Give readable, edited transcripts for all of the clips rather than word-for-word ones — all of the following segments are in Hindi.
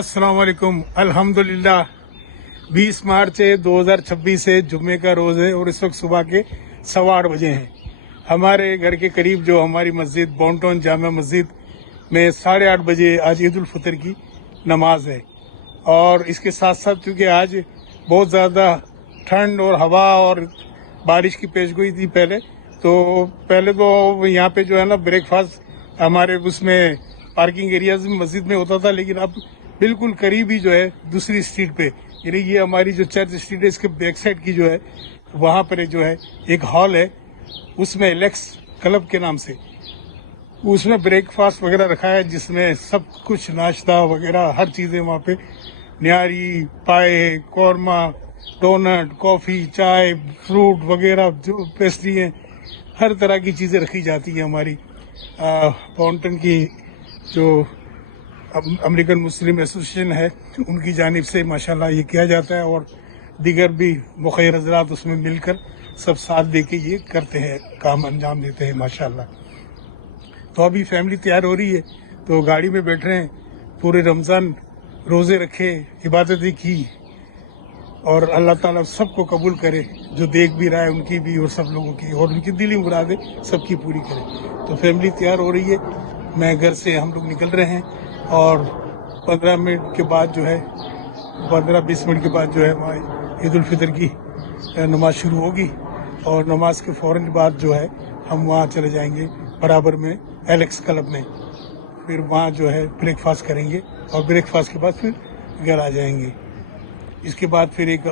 अस्सलाम वालेकुम। अल्हम्दुलिल्लाह 20 मार्च 2026 है, जुम्मे का रोज है और इस वक्त सुबह के 8:15 बजे हैं। हमारे घर के करीब जो हमारी मस्जिद बॉन्टन जामा मस्जिद में 8:30 बजे आज ईद उल फितर की नमाज है। और इसके साथ साथ चूँकि आज बहुत ज़्यादा ठंड और हवा और बारिश की पेशगोई थी पहले तो यहाँ पे जो है ना ब्रेकफास्ट हमारे उसमें पार्किंग एरियाज में मस्जिद में होता था, लेकिन अब बिल्कुल करीब ही जो है दूसरी स्ट्रीट पे, यानी ये हमारी जो चर्च स्ट्रीट है इसके बैक साइड की जो है वहाँ पर जो है एक हॉल है, उसमें एलेक्स क्लब के नाम से उसमें ब्रेकफास्ट वगैरह रखा है, जिसमें सब कुछ नाश्ता वगैरह हर चीज़ें वहाँ पे न्यारी, पाए, कौरमा, डोनट, कॉफ़ी, चाय, फ्रूट वगैरह जो पेस्ट्री है, हर तरह की चीज़ें रखी जाती है। हमारी बॉन्टन की जो अमेरिकन मुस्लिम एसोसिएशन है उनकी जानिब से माशाल्लाह ये किया जाता है और दीगर भी मुखिर हज़रात उसमें मिलकर सब साथ दे के ये करते हैं, काम अंजाम देते हैं माशाल्लाह। तो अभी फैमिली तैयार हो रही है, तो गाड़ी में बैठ रहे हैं। पूरे रमज़ान रोज़े रखे, इबादतें की और अल्लाह ताला सबको कबूल करे, जो देख भी रहा है उनकी भी और सब लोगों की, और उनकी दिली मुरादें सबकी पूरी करे। तो फैमिली तैयार हो रही है, मैं घर से हम लोग निकल रहे हैं और 15 मिनट के बाद जो है 15-20 मिनट के बाद जो है हमारी ईद उल फितर की नमाज शुरू होगी और नमाज के फ़ौरन बाद जो है हम वहाँ चले जाएंगे बराबर में एलेक्स क्लब में, फिर वहाँ जो है ब्रेकफास्ट करेंगे और ब्रेकफास्ट के बाद फिर घर आ जाएंगे। इसके बाद फिर एक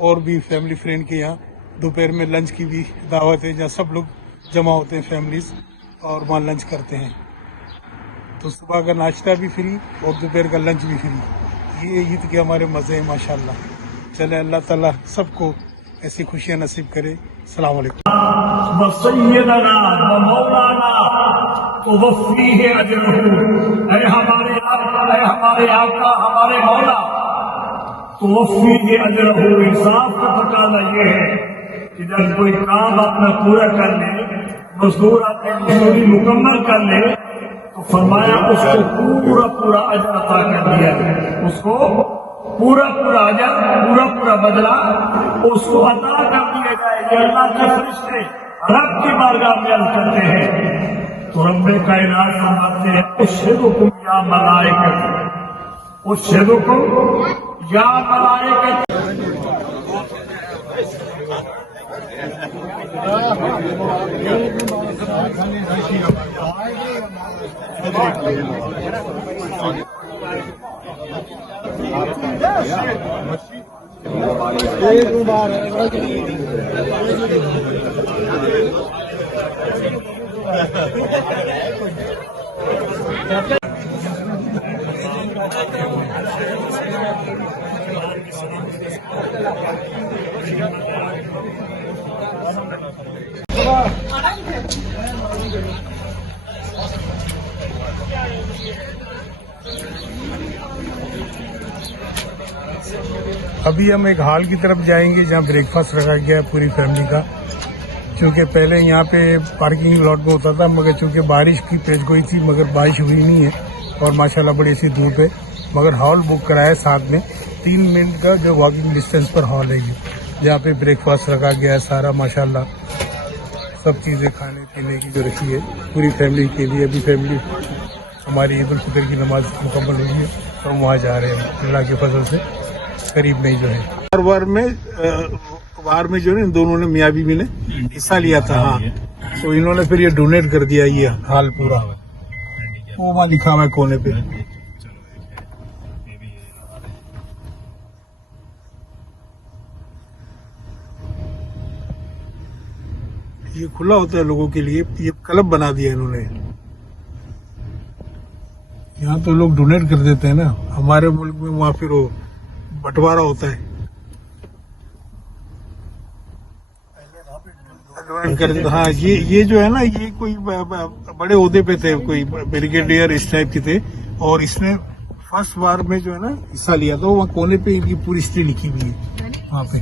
और भी फैमिली फ्रेंड के यहाँ दोपहर में लंच की भी दावत है, जहाँ सब लोग जमा होते हैं फैमिलीज और वहाँ लंच करते हैं। तो सुबह का नाश्ता भी फ्री और दोपहर का लंच भी फ्री। ये ईद के हमारे मज़े हैं माशाल्लाह। चले अल्लाह ताला सबको ऐसी खुशियाँ नसीब करे। अस्सलाम वालेकुम। सय्यदना व मौलाना तुवफ़्फ़ीहि अजरहू, ऐ हमारे आका हमारे मौला, तुवफ़्फ़ीहि अजरहू। इंसाफ का तकाज़ा ये है कि जब कोई काम अपना पूरा कर ले, मजदूर अपनी मजदूरी मुकम्मल कर ले, तो फरमाया उसको पूरा पूरा अजर अता कर दिया जाए, उसको पूरा पूरा अजर पूरा बदला उसको अता कर दिया जाए। ये अल्लाह के फरिश्ते रब की बारगाह में अर्ज़ करते हैं, तो रब्बे कायनात फरमाते हैं उश्हिदुकुम या मलाइकत, उश्हिदुकुम या मलाइकत। अभी हम एक हॉल की तरफ जाएंगे जहाँ ब्रेकफास्ट रखा गया है पूरी फैमिली का, क्योंकि पहले यहाँ पे पार्किंग लॉट में होता था, मगर चूंकि बारिश की पेशगोई थी मगर बारिश हुई नहीं है और माशाल्लाह बड़ी सी धूप है, मगर हॉल बुक कराया है साथ में 3 मिनट का जो वॉकिंग डिस्टेंस पर हॉल है ये, जहाँ पे ब्रेकफास्ट रखा गया है सारा माशाल्लाह, सब चीज़ें खाने पीने की जो रखी है पूरी फैमिली के लिए। अभी फैमिली हमारी ईद उल फितर की नमाज मुकम्मल हुई है तो हम वहाँ जा रहे हैं अल्लाह के फजल से, करीब में ही जो है वार में जो है इन दोनों ने मियाँ बीवी ने हिस्सा लिया था। हाँ, तो इन्होंने फिर ये डोनेट कर दिया ये हाल पूरा, वो वहाँ लिखा हुआ है कोने पे। ये खुला होता है लोगों के लिए, ये क्लब बना दिया इन्होंने। यहाँ तो लोग डोनेट कर देते हैं ना, हमारे मुल्क में वहाँ फिर वो बंटवारा होता है। हाँ, ये जो है ना, ये कोई बड़े ओहदे पे थे, कोई ब्रिगेडियर इस टाइप के थे, और इसने फर्स्ट वार में जो है ना हिस्सा लिया था। वहाँ कोने पे इनकी पूरी हिस्ट्री लिखी हुई है वहाँ पे।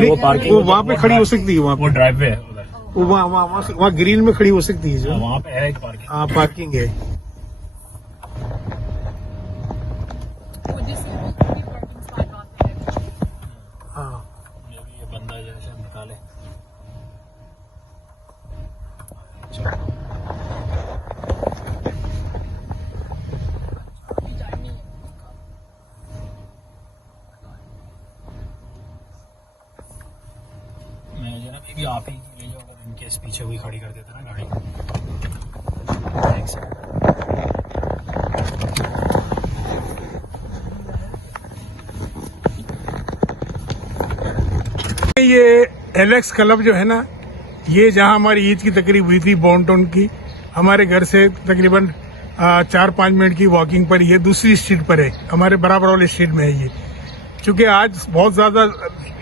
वो पार्किंग वहाँ पे खड़ी हो सकती है, वहाँ पे ड्राइववे है। वो वहाँ ग्रीन में खड़ी हो सकती है जो। वहाँ पे है एक पार्किंग। हाँ पार्किंग है। हाँ ये बंदा जैसे निकाले। मैं जो ना भी आप ही ले जाओ, अगर इनकेस पीछे हुई खड़ी कर देता ना गाड़ी। एक सेकंड। ये एलेक्स क्लब जो है ना, ये जहां हमारी ईद की तकरीब हुई थी बॉन्टन की, हमारे घर से तकरीबन 4-5 मिनट की वॉकिंग पर, ये दूसरी स्ट्रीट पर है, हमारे बराबर वाले स्ट्रीट में है ये। क्योंकि आज बहुत ज्यादा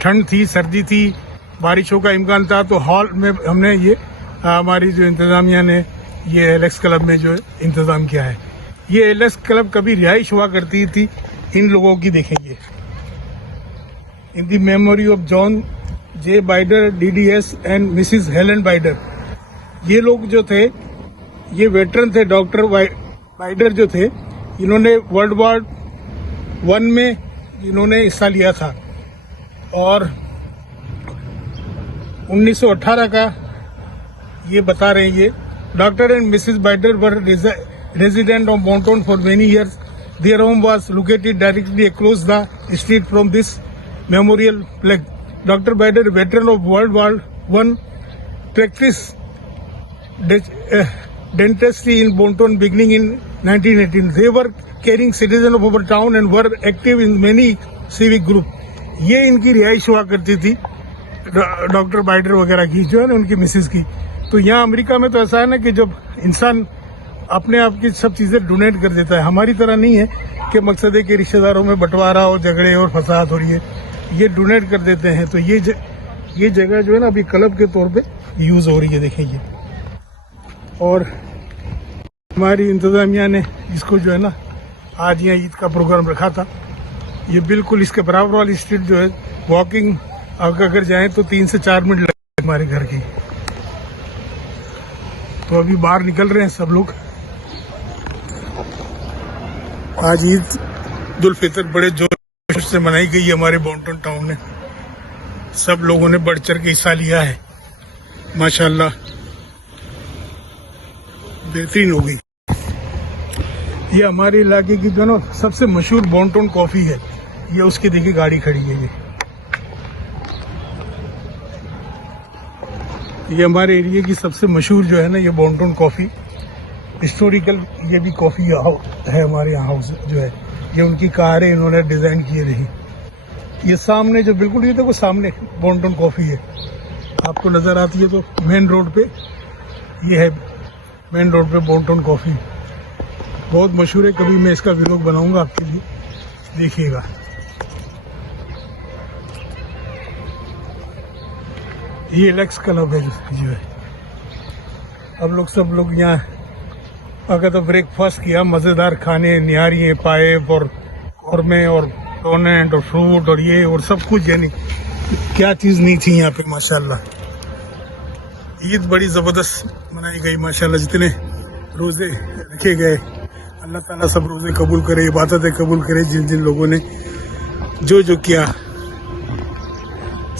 ठंड थी, सर्दी थी, बारिशों का इम्कान था, तो हॉल में हमने ये हमारी जो इंतजामिया ने ये एलेक्स क्लब में जो इंतजाम किया है। ये एलेक्स क्लब कभी रिहाइश हुआ करती थी इन लोगों की, देखेंगे in the memory of John J Bader DDS and Mrs Helen Bader. ये लोग जो थे ये वेटरन थे। डॉक्टर बाइडर जो थे, इन्होंने वर्ल्ड वॉर 1 में इन्होंने हिस्सा लिया था, और 1918 का ये बता रहे हैं। ये doctor and Mrs Bader were resident of Boonton for many years. Their home was located directly across the street from this memorial plaque. Dr. Bader, veteran of World War I, practiced dentistry in Bonton beginning in 1918. They were caring citizens of our town and were active in many civic group. ये इनकी रिहाइश हुआ करती थी डॉक्टर बाइडर वगैरह की, जो है ना उनकी मिसेस की। तो यहाँ अमेरिका में तो ऐसा है ना कि जब इंसान अपने आप की सब चीजें डोनेट कर देता है, हमारी तरह नहीं है कि मकसद है कि रिश्तेदारों में बंटवारा और झगड़े और फसाद हो रही है, ये डोनेट कर देते हैं। तो ये जगह जो है ना अभी क्लब के तौर पे यूज हो रही है, देखेंगे। और हमारी इंतजामिया ने इसको जो है ना आज यहाँ ईद का प्रोग्राम रखा था। ये बिल्कुल इसके बराबर वाली स्ट्रीट जो है, वॉकिंग अगर जाएं तो 3 से 4 मिनट लगते हैं हमारे घर की। तो अभी बाहर निकल रहे हैं सब लोग। आज ईद उल फितर बड़े जोर से मनाई गई है हमारे बॉन्टन टाउन में। सब लोगों ने बढ़ चढ़ के हिस्सा लिया है, माशाल्लाह बेहतरीन हो गई। ये हमारे इलाके की जो ना सबसे मशहूर बॉन्टन कॉफी है, ये उसकी देखिए गाड़ी खड़ी है। ये हमारे एरिया की सबसे मशहूर जो है ना ये बॉन्टन कॉफी, हिस्टोरिकल ये भी कॉफी है हमारे यहाँ हाउस जो है। ये उनकी कार है, इन्होंने डिजाइन किए रही। ये सामने जो बिल्कुल ये देखो सामने बॉन्टन कॉफी है, आपको नजर आती है। तो मेन रोड पे ये है, मेन रोड पे बॉन्टन कॉफी बहुत मशहूर है। कभी मैं इसका व्लॉग बनाऊंगा आपके लिए, देखिएगा। ये एलेक्स क्लब है जो है। अब लोग सब लोग यहाँ अगर तो ब्रेकफास्ट किया, मजेदार खाने, निहारी पाए और कौरमे और डोनेट और फ्रूट और ये और सब कुछ, यानी क्या चीज नहीं थी यहाँ पे माशाल्लाह। ईद बड़ी जबरदस्त मनाई गई माशाल्लाह। जितने रोजे रखे गए, अल्लाह ताला सब रोजे कबूल करे, इबादतें कबूल करे। जिन जिन लोगों ने जो किया,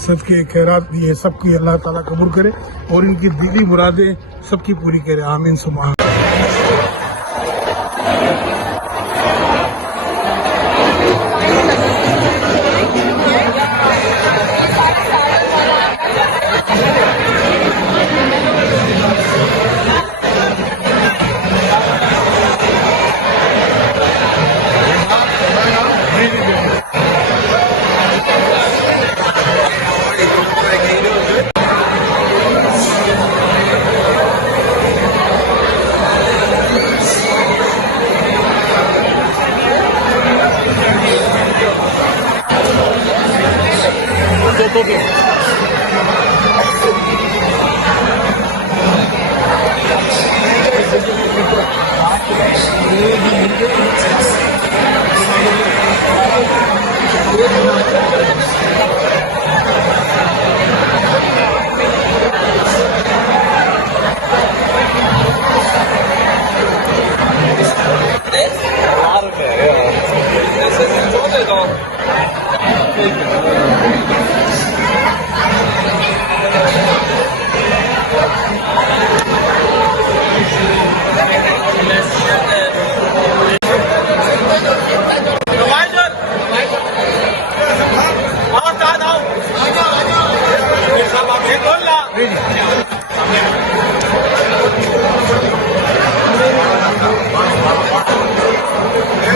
सबके खैरात दिए, सबकी अल्लाह ताला कबूल करे और इनकी दिली मुरादें सबकी पूरी करे। आमीन सुबह।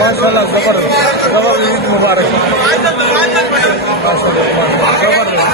माशाल्लाह जबरदस्त जबरदस्त ईद मुबारक जबरदस्त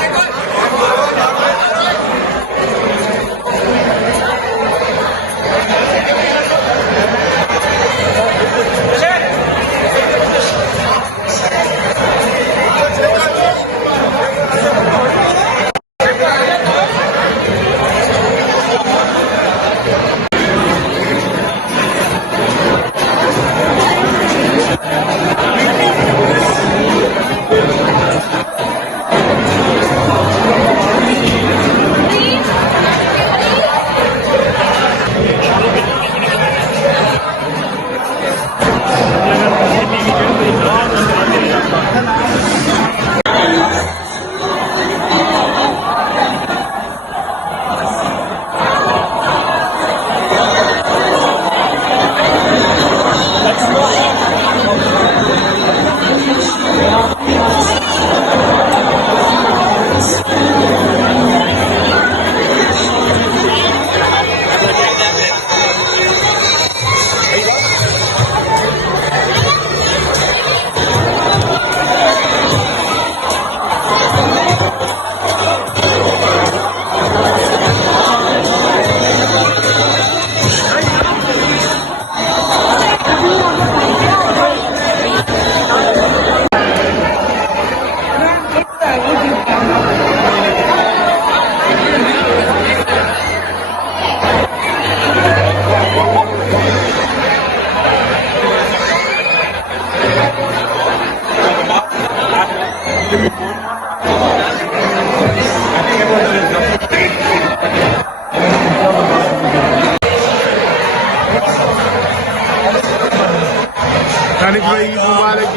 तानिक भाई ईद मुबारक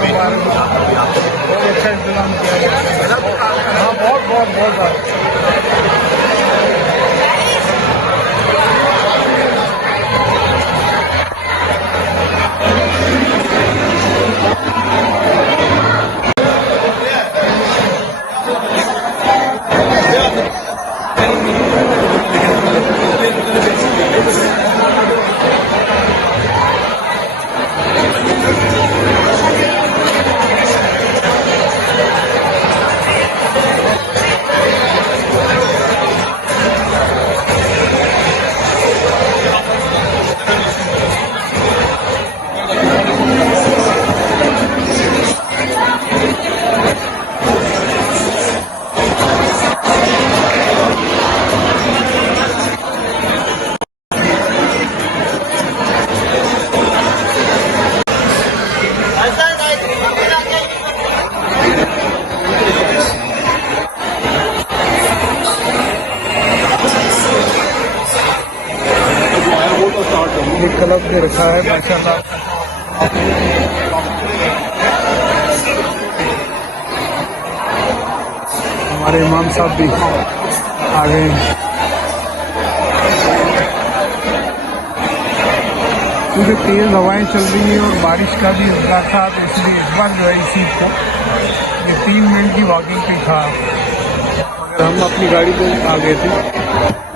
मुबारक बहुत अच्छा इंतजाम किया गया। हाँ बहुत बहुत बहुत ज़्यादा ये क्लब दे रखा है माशाल्लाह। हमारे इमाम साहब भी आ गए हैं क्योंकि तेज हवाएं चल रही हैं और बारिश का भी इंतजार था, तो इसलिए इस बार जो है इस चीज को ये 3 मिनट की वॉकिंग पे था, मगर हम अपनी गाड़ी पे आ गए थे।